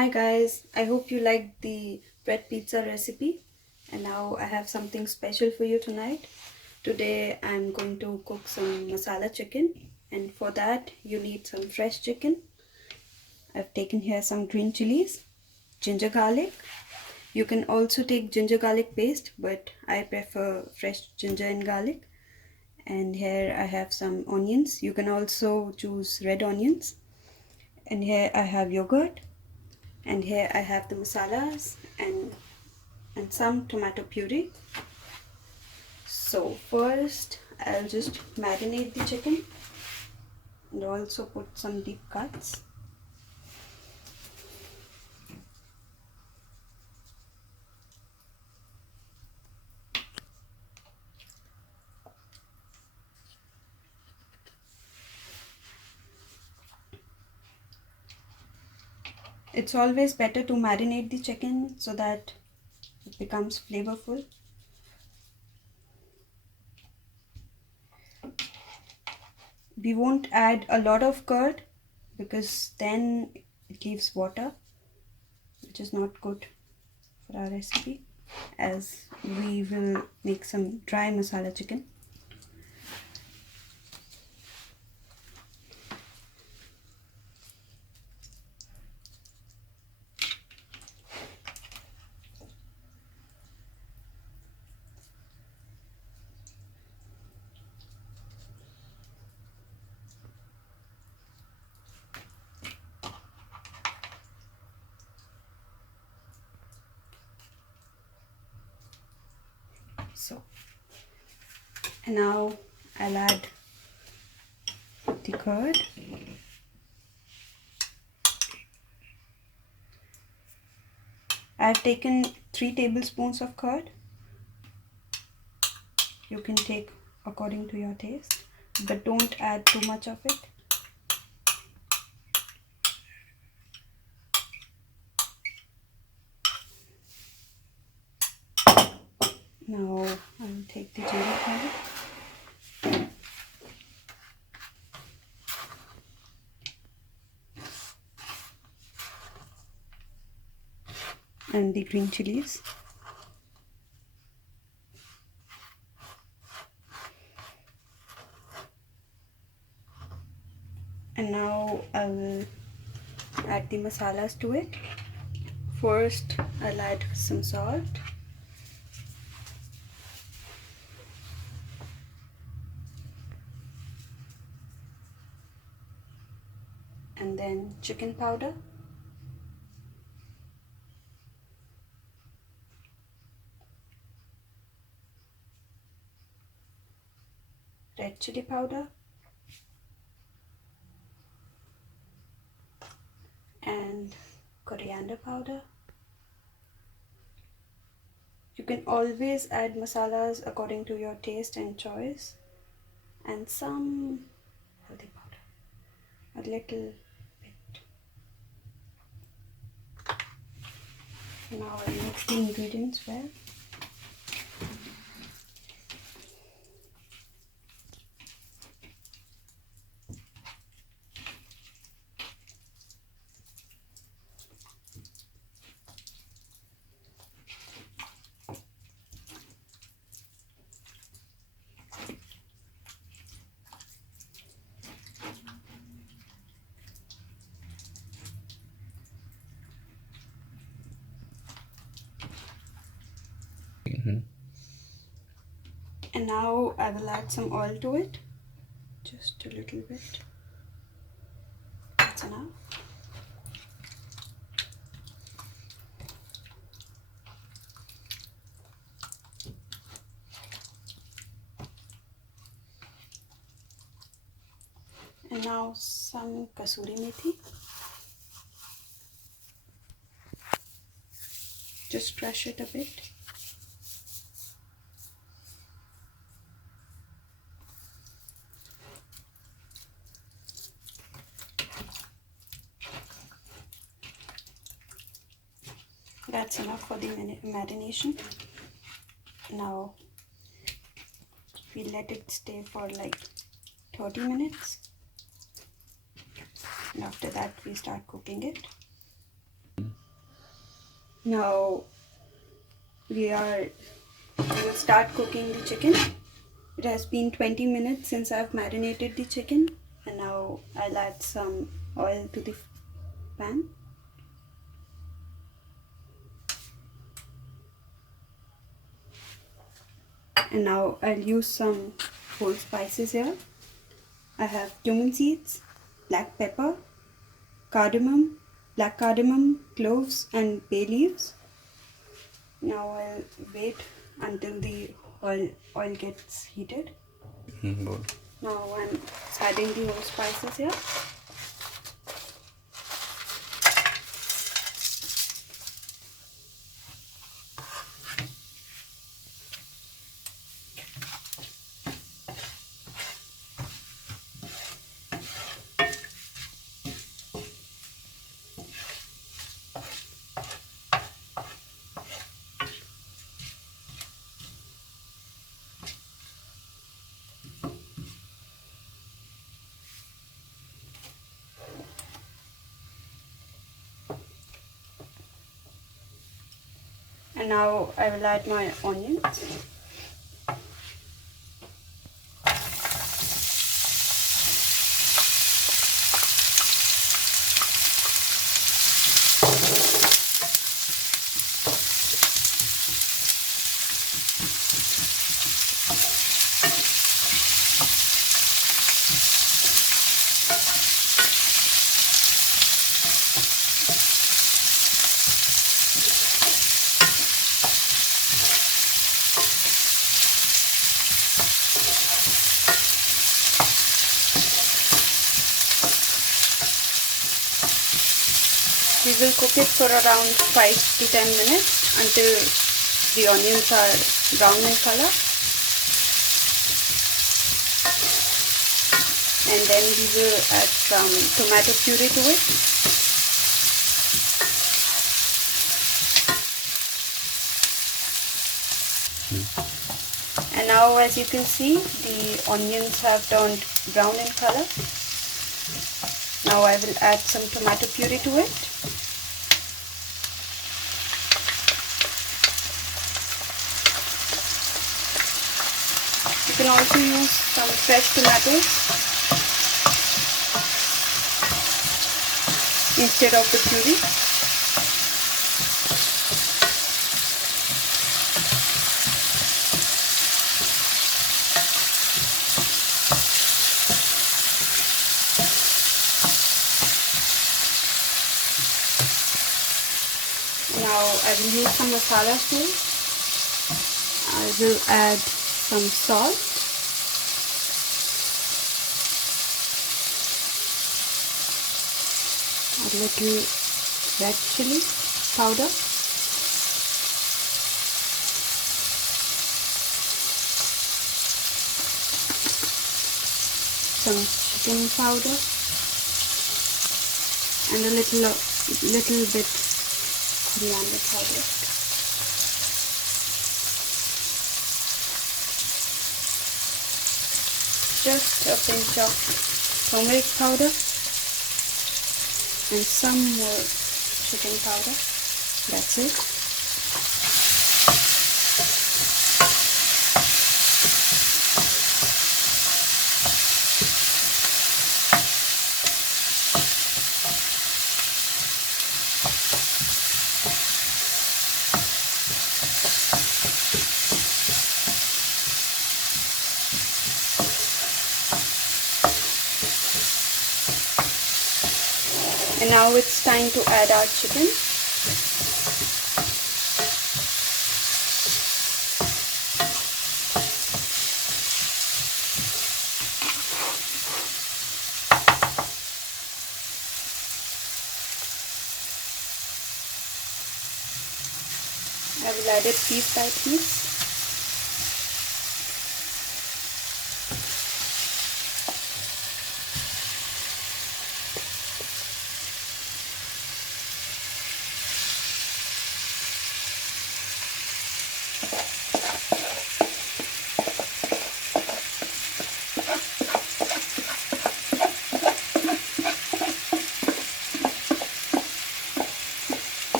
Hi guys, I hope you liked the bread pizza recipe, and now I have something special for you tonight. Today I'm going to cook some masala chicken, and for that you need some fresh chicken. I've taken here some green chilies, ginger garlic. You can also take ginger garlic paste, but I prefer fresh ginger and garlic. And here I have some onions. You can also choose red onions. And here I have yogurt. And here I have the masalas and some tomato puree. So first I'll just marinate the chicken and also put some deep cuts. It's always better to marinate the chicken so that it becomes flavorful. We won't add a lot of curd because then it gives water, which is not good for our recipe, as we will make some dry masala chicken. So, and now I'll add the curd. I've taken 3 tablespoons of curd. You can take according to your taste, but don't add too much of it. Now I'll take the ginger garlic and the green chilies. And now I will add the masalas to it. First I'll add some salt. And then chicken powder. Red chili powder. And coriander powder. You can always add masalas according to your taste and choice. And some haldi powder, a little bit. Now I'll mix the ingredients well. And now I will add some oil to it, just a little bit. That's enough. And now some kasuri methi. Just crush it a bit. That's enough for the marination. Now we let it stay for like 30 minutes. And after that we start cooking it. Now we will start cooking the chicken. It has been 20 minutes since I've marinated the chicken, and now I'll add some oil to the pan. And now I'll use some whole spices here. I have cumin seeds, black pepper, cardamom, black cardamom, cloves and bay leaves. Now I'll wait until the oil gets heated. Now I'm adding the whole spices here. And now I will add my onions. We will cook it for around 5 to 10 minutes until the onions are brown in color. And then we will add some tomato puree to it. And now, as you can see, the onions have turned brown in color. Now I will add some tomato puree to it. You can also use some fresh tomatoes instead of the puree. Now I will use some masala too. I will add some salt, a little red chili powder, some chicken powder, and a little bit coriander powder. Just a pinch of turmeric powder and some more chicken powder. That's it. And now it's time to add our chicken. I will add it piece by piece.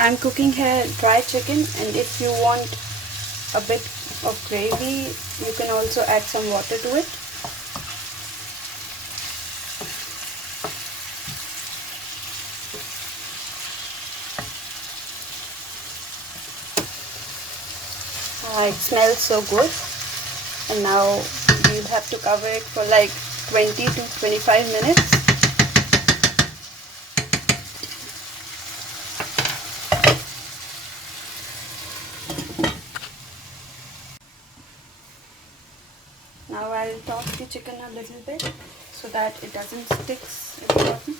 I'm cooking here dry chicken, and if you want a bit of gravy, you can also add some water to it. It smells so good, and now we'll have to cover it for like 20 to 25 minutes. Now I'll toss the chicken a little bit so that it doesn't stick at the bottom.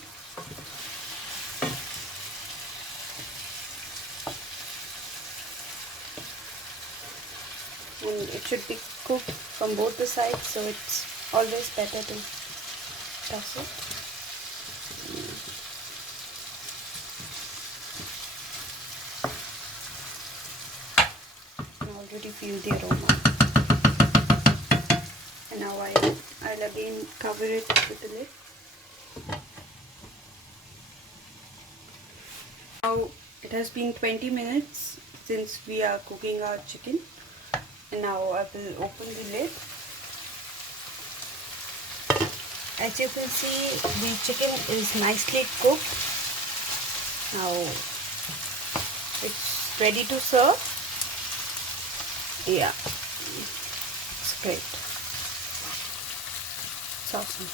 And it should be cooked from both the sides, so it's always better to toss it. I already feel the aroma. And now I'll again cover it with the lid. Now it has been 20 minutes since we are cooking our chicken, and now I will open the lid. As you can see, the chicken is nicely cooked. Now it's ready to serve. Yeah, it's great. It's awesome.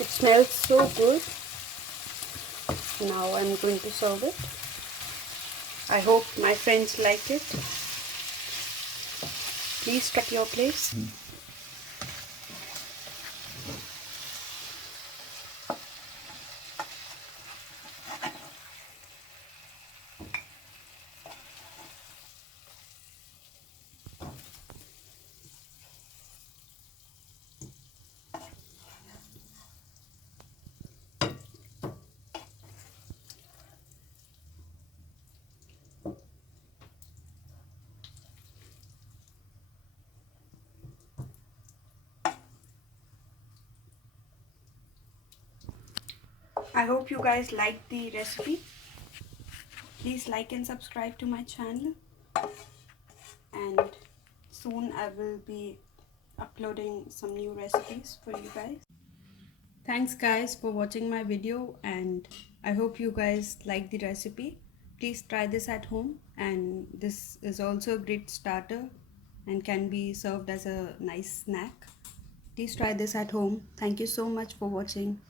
It smells so good. Now I'm going to serve it. I hope my friends like it. Please cut your place. I hope you guys like the recipe. Please like and subscribe to my channel, and soon I will be uploading some new recipes for you guys. Thanks guys for watching my video, and I hope you guys like the recipe. Please try this at home, and this is also a great starter and can be served as a nice snack. Please try this at home. Thank you so much for watching.